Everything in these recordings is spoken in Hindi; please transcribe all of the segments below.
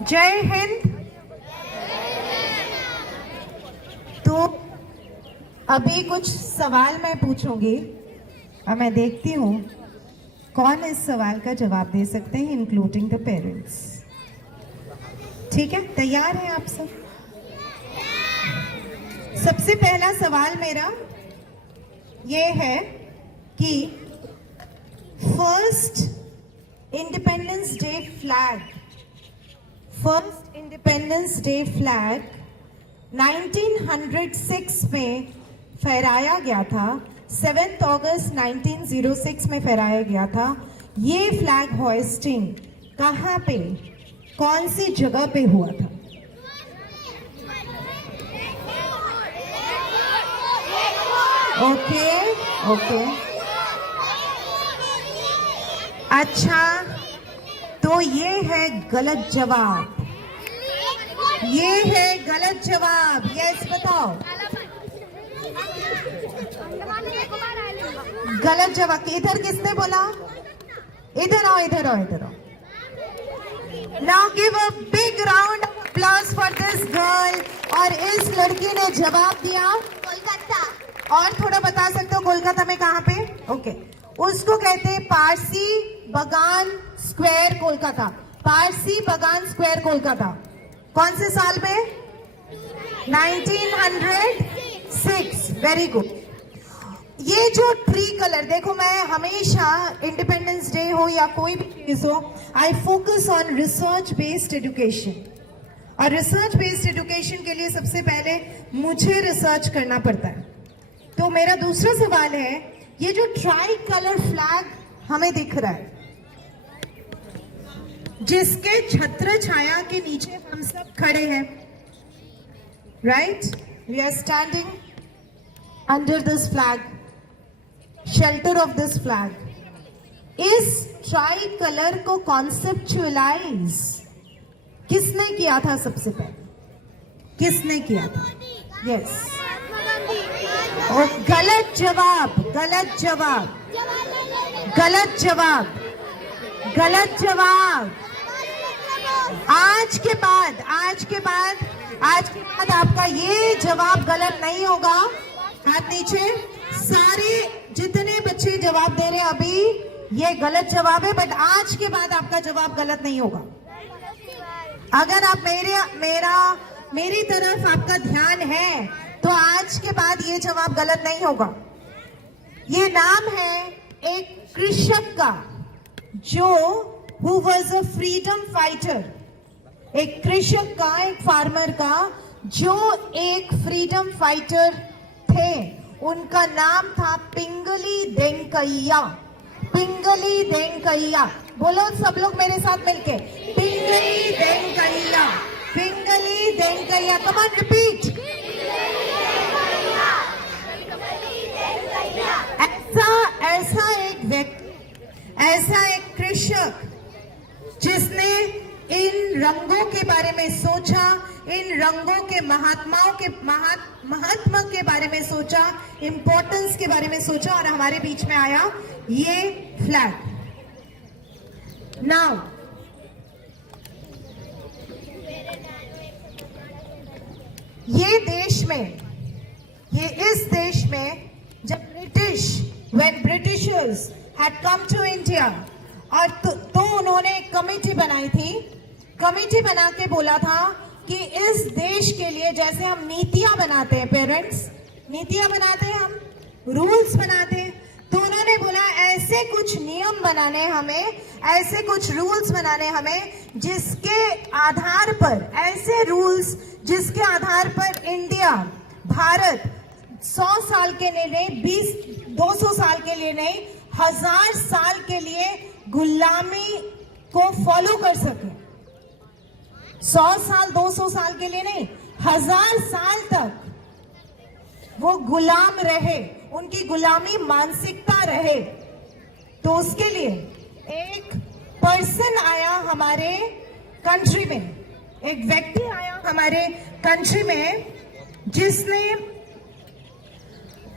जय हिंद। तो अभी कुछ सवाल मैं पूछूंगी और मैं देखती हूँ कौन इस सवाल का जवाब दे सकते हैं, इंक्लूडिंग द पेरेंट्स। ठीक है, तैयार हैं आप सब? सबसे पहला सवाल मेरा ये है कि फर्स्ट इंडिपेंडेंस डे फ्लैग 1906 में फहराया गया था। 7 अगस्त 1906 में फहराया गया था। ये फ्लैग होइस्टिंग कहाँ पे, कौन सी जगह पे हुआ था? ओके, अच्छा, तो ये है गलत जवाब। ये है गलत जवाब। यस, बताओ। गलत जवाब। इधर किसने बोला? इधर आओ, इधर आओ, इधर आओ। Now give a big round of applause for this girl. और इस लड़की ने जवाब दिया कोलकाता। और थोड़ा बता सकते हो कोलकाता में कहाँ पे? ओके, उसको कहते हैं पारसी बागान स्क्वायर कोलकाता। पारसी बागान स्क्वायर कोलकाता। कौन से साल में? 1906। Very good. ये जो ट्री कलर देखो, मैं हमेशा इंडिपेंडेंस डे हो या कोई भी चीज हो, I focus on research based education. और रिसर्च बेस्ड एजुकेशन के लिए सबसे पहले मुझे रिसर्च करना पड़ता है। तो मेरा दूसरा सवाल है, ये जो ट्राई कलर फ्लैग हमें दिख रहा है, जिसके छत्र छाया के नीचे हम सब खड़े हैं, right? We are standing under this flag, shelter of this flag. इस ट्राई कलर को कॉन्सेप्चुअलाइज किसने किया था? सबसे पहले किसने किया था? यस, और गलत जवाब, गलत जवाब, गलत जवाब, गलत जवाब। आज के बाद आपका ये जवाब गलत नहीं होगा। हाथ नीचे। सारे जितने बच्चे जवाब दे रहे हैं अभी, ये गलत जवाब है, बट आज के बाद आपका जवाब गलत नहीं होगा। अगर आप मेरी तरफ आपका ध्यान है तो आज के बाद ये जवाब गलत नहीं होगा। ये नाम है एक कृषक का, जो who was a freedom fighter. एक कृषक का, एक फार्मर का, जो एक फ्रीडम फाइटर थे। उनका नाम था पिंगली वेंकैया। पिंगली वेंकैया। बोलो सब लोग मेरे साथ मिलके, Pingali Venkayya, Pingali Venkayya. Come on, repeat. ऐसा एक कृषक जिसने इन रंगों के बारे में सोचा, इन रंगों के महत्व के बारे में सोचा, इंपॉर्टेंस के बारे में सोचा, और हमारे बीच में आया ये फ्लैग। नाउ इस देश में जब when Britishers had come to India, और तो उन्होंने एक कमेटी बनाई थी। कमेटी बना के बोला था कि इस देश के लिए, जैसे हम नीतियां बनाते हैं, पेरेंट्स नीतियां बनाते हैं, हम रूल्स बनाते हैं, तो उन्होंने बोला ऐसे कुछ नियम बनाने हमें, ऐसे कुछ रूल्स बनाने हमें, जिसके आधार पर, ऐसे रूल्स जिसके आधार पर इंडिया, भारत 100 साल के लिए नहीं, 200 साल के लिए नहीं, 1000 साल के लिए गुलामी को फॉलो कर सके। 100 साल 200 साल के लिए नहीं, 1000 साल तक वो गुलाम रहे, उनकी गुलामी मानसिकता रहे। तो उसके लिए एक पर्सन आया हमारे कंट्री में, एक व्यक्ति आया हमारे कंट्री में, जिसने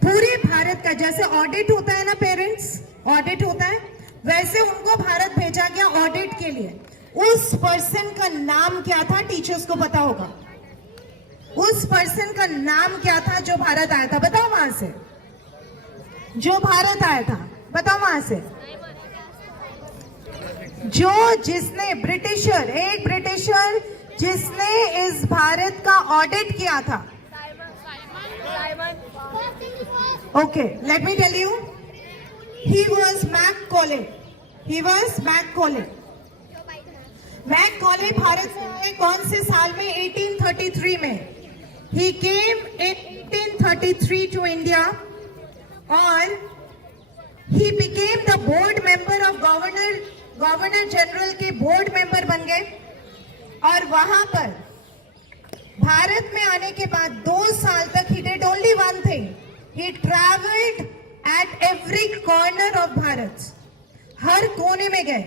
पूरे भारत का, जैसे ऑडिट होता है ना पेरेंट्स, ऑडिट होता है, वैसे उनको भारत भेजा गया ऑडिट के लिए। उस पर्सन का नाम क्या था? टीचर्स को पता होगा। उस पर्सन का नाम क्या था जो भारत आया था? बताओ वहां से, जो भारत आया था, बताओ वहां से। जिसने ब्रिटिशर, एक ब्रिटिशर जिसने इस भारत का ऑडिट किया था। Okay, let me tell you, he was Macaulay. He was Macaulay. Macaulay भारत से आए कौन से साल में? 1833 में। He came in 1833 to India और he became the board member of governor general के बोर्ड मेंबर बन गए। और वहां पर भारत में आने के बाद 2 साल तक he did only one thing. He traveled at every corner of Bharat, हर कोने में गए।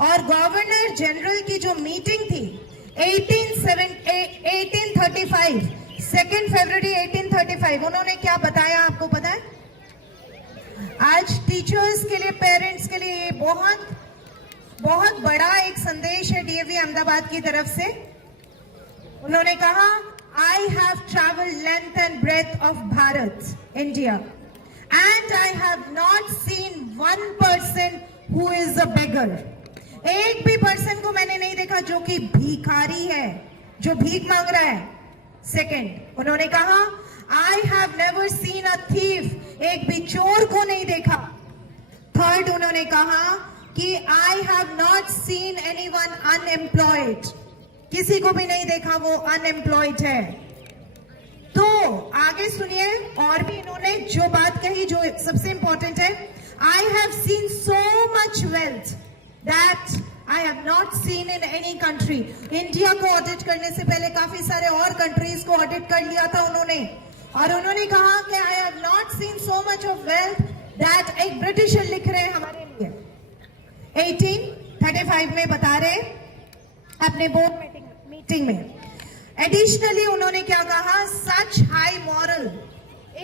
और गवर्नर जनरल की जो मीटिंग थी 1835, 2 फरवरी 1835, उन्होंने क्या बताया आपको पता है? आज टीचर्स के लिए, पेरेंट्स के लिए बहुत बहुत बड़ा एक संदेश है डीएवी अहमदाबाद की तरफ से। उन्होंने कहा, I have traveled length and breadth of Bharat, India, and I have not seen one person who is a beggar. एक भी पर्सन को मैंने नहीं देखा जो कि भिखारी है, जो भीख मांग रहा है। सेकंड, उन्होंने कहा, I have never seen a thief, एक भी चोर को नहीं देखा। थर्ड, उन्होंने कहा कि I have not seen anyone unemployed, किसी को भी नहीं देखा वो अनएम्प्लॉयड है। तो आगे सुनिए, और भी इन्होंने जो बात कही जो सबसे इंपॉर्टेंट है, I have seen so much wealth that I have not seen in any country. India को ऑडिट करने से पहले काफी सारे और कंट्रीज को ऑडिट कर लिया था उन्होंने, और उन्होंने कहा कि I have not seen so much of wealth that एक ब्रिटिशर लिख रहे हैं हमारे लिए 1835 में, बता रहे अपने बोर्ड मीटिंग में। एडिशनली उन्होंने क्या कहा? सच हाई मॉरल,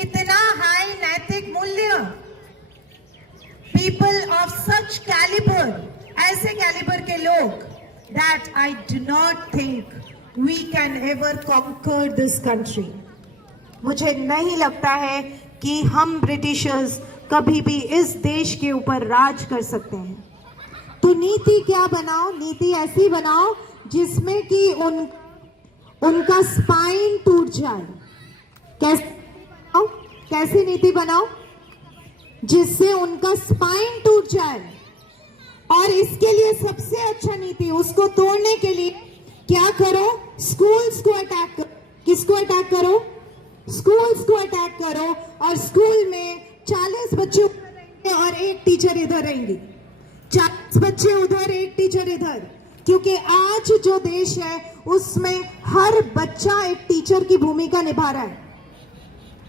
इतना हाई नैतिक मूल्य, पीपल ऑफ सच कैलिबर, ऐसे कैलिबर के लोग, that I do not think we can ever conquer this country. मुझे नहीं लगता है कि हम ब्रिटिशर्स कभी भी इस देश के ऊपर राज कर सकते हैं। तो नीति क्या बनाओ? नीति ऐसी बनाओ जिसमें कि उनका स्पाइन टूट जाए। कैसी नीति बनाओ? जिससे उनका स्पाइन टूट जाए। और इसके लिए सबसे अच्छा नीति, उसको तोड़ने के लिए क्या करो? स्कूल्स को अटैक करो। किसको अटैक करो? स्कूल्स को अटैक करो। और स्कूल में 40 बच्चे उधर रहेंगे और एक टीचर इधर रहेंगी, 40 बच्चे उधर, एक टीचर इधर। क्योंकि आज जो देश है उसमें हर बच्चा एक टीचर की भूमिका निभा रहा है,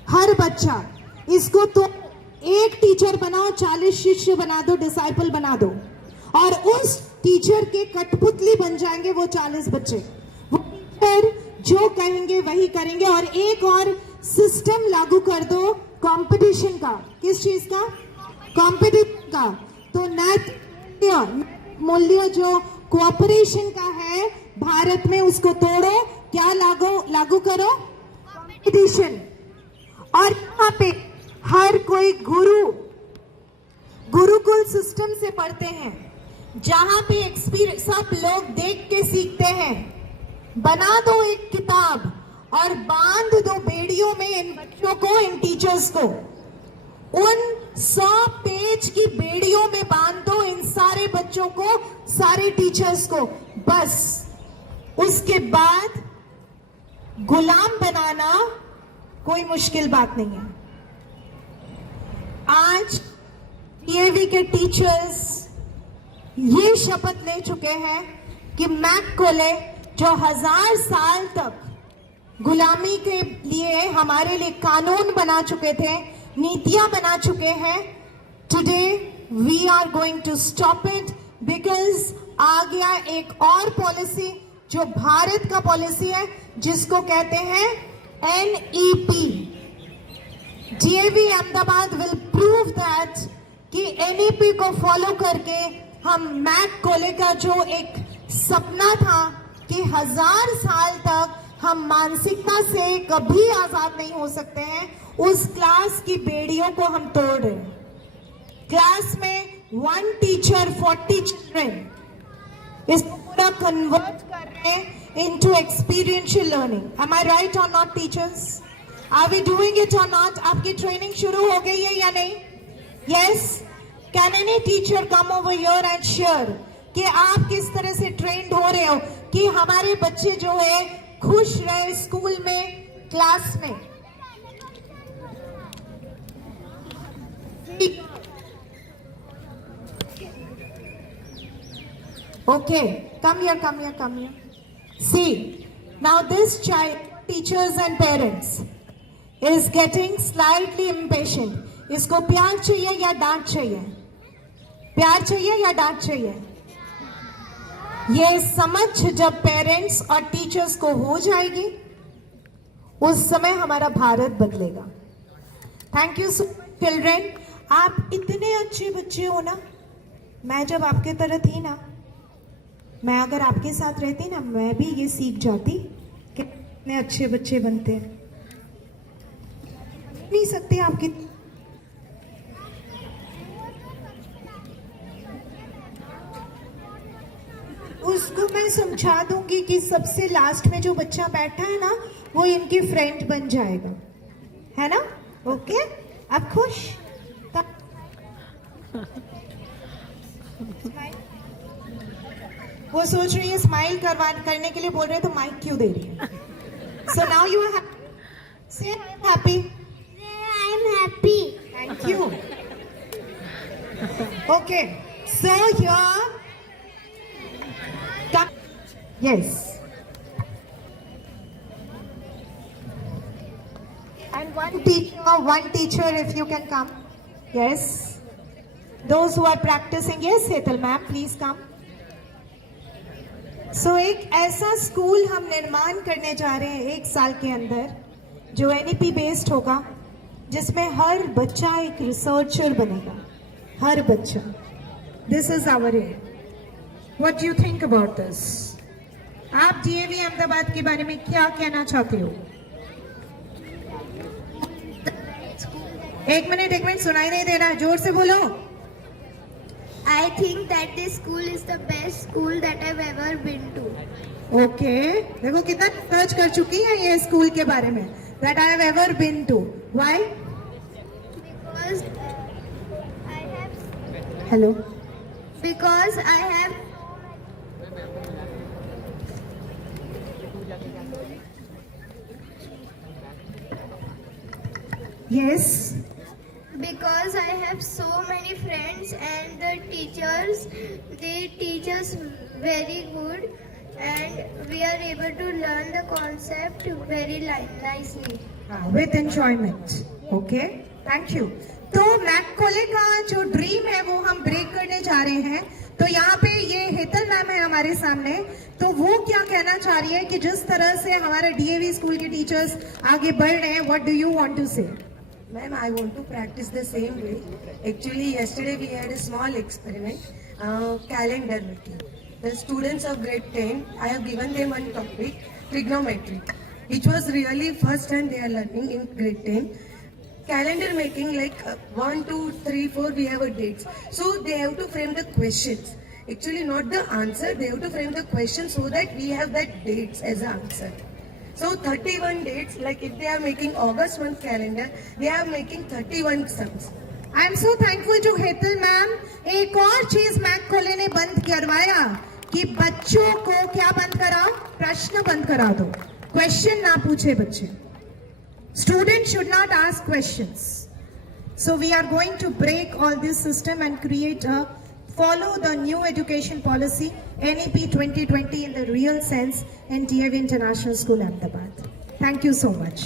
हर बच्चा। इसको तो एक टीचर बनाओ, 40 शिष्य बना दो, डिसाइपल बना दो, और उस टीचर के कठपुतली बन जाएंगे वो 40 बच्चे। वो टीचर जो कहेंगे वही करेंगे। और एक और सिस्टम लागू कर दो कंपटीशन का। किस चीज का? कंपटीशन का। तो नैतिक मूल्य जो कोऑपरेशन का है भारत में, उसको तोड़ो। क्या लागू करो? कंपटीशन। और यहाँ पे हर कोई गुरुकुल सिस्टम से पढ़ते हैं, जहां पे एक्सपीरियंस सब लोग देख के सीखते हैं। बना दो एक किताब और बांध दो बेड़ियों में इन बच्चों को, इन टीचर्स को। उन 100 पेज की बेड़ियों में बांध दो इन सारे बच्चों को, सारे टीचर्स को। बस उसके बाद गुलाम बनाना कोई मुश्किल बात नहीं है। आज डीएवी के टीचर्स ये शपथ ले चुके हैं कि मैकॉले जो 1000 साल तक गुलामी के लिए हमारे लिए कानून बना चुके थे, नीतियां बना चुके हैं, today we are going to stop it. Because आ गया एक और पॉलिसी जो भारत का पॉलिसी है, जिसको कहते हैं NEP। DAV Ahmedabad will prove that कि NEP को फॉलो करके हम मैकॉले का जो एक सपना था कि 1000 साल तक हम मानसिकता से कभी आजाद नहीं हो सकते हैं, उस क्लास की बेड़ियों को हम तोड़ रहे हैं। क्लास में 1 टीचर 40 चिल्ड्रन, इसको पूरा कन्वर्ट कर रहे हैं into experiential learning. Am I right or not, teachers? Are we doing it or not? आपकी ट्रेनिंग शुरू हो गई है या नहीं? Yes. Can any teacher come over here and share कि आप किस तरह से ट्रेंड हो रहे हो कि हमारे बच्चे जो है खुश रहे स्कूल में, क्लास में? Okay, come here. See, now this child, teachers and parents, is getting slightly impatient. इसको प्यार चाहिए या डांट चाहिए? प्यार चाहिए या डांट चाहिए? ये समझ जब पेरेंट्स और टीचर्स को हो जाएगी, उस समय हमारा भारत बदलेगा। Thank you so much children. आप इतने अच्छे बच्चे हो ना। मैं जब आपके तरह थी ना, मैं अगर आपके साथ रहती ना, मैं भी ये सीख जाती कि कितने अच्छे बच्चे बनते हैं। नहीं सकती आपकी। उसको मैं समझा दूंगी कि सबसे लास्ट में जो बच्चा बैठा है ना, वो इनकी फ्रेंड बन जाएगा, है ना? ओके, आप खुश? वो सोच रही है स्माइल करने के लिए बोल रहे हैं, तो माइक क्यों दे रही है? सो नाउ यू आर से happy. I am happy. Thank you. Okay, so here yes, and one teacher if you can come. Yes, those who are practicing. Yes, Hetal ma'am, please come. So एक ऐसा स्कूल हम निर्माण करने जा रहे हैं 1 साल के अंदर, जो NEP बेस्ड होगा, जिसमें हर बच्चा एक रिसर्चर बनेगा, हर बच्चा। This is our aim. What do you think about this? आप DAV अहमदाबाद के बारे में क्या कहना चाहते हो? एक मिनट, सुनाई नहीं दे रहा, जोर से बोलो। I think that this school is the best school that I've ever been to. Okay, देखो कितना सर्च कर चुकी है ये स्कूल के बारे में। That I have ever been to. Why? Because I have. Hello. Because I have. Yes. Because I have so many friends and the teachers, they teach us very good and we are able to learn the concept very nicely. With enjoyment. Okay. Thank you. तो मैककोले का जो ड्रीम है वो हम ब्रेक करने जा रहे हैं। तो यहाँ पे ये हेतल मैम है हमारे सामने, तो वो क्या कहना चाह रही है कि जिस तरह से हमारे DAV स्कूल के टीचर्स आगे बढ़ रहे हैं, what do you want to say? Ma'am, I want to practice the same way. Actually, yesterday we had a small experiment, calendar making. The students of grade 10, I have given them one topic, trigonometry, which was really first time they are learning in grade 10. Calendar making, like 1, 2, 3, 4, we have a dates. So they have to frame the questions. Actually, not the answer, they have to frame the question so that we have that dates as an answer. So 31 dates, like if they are making August month calendar, they are making 31 sums. I am so thankful to Hetal ma'am. एक और चीज मैककोले ने बंद करवाया कि बच्चों को क्या बंद कराओ? प्रश्न बंद करा दो, क्वेश्चन ना पूछे बच्चे। Student should not ask questions. So we are going to break all this system and follow the new education policy, NEP 2020 in the real sense in DAV International School, Ahmedabad. Thank you so much.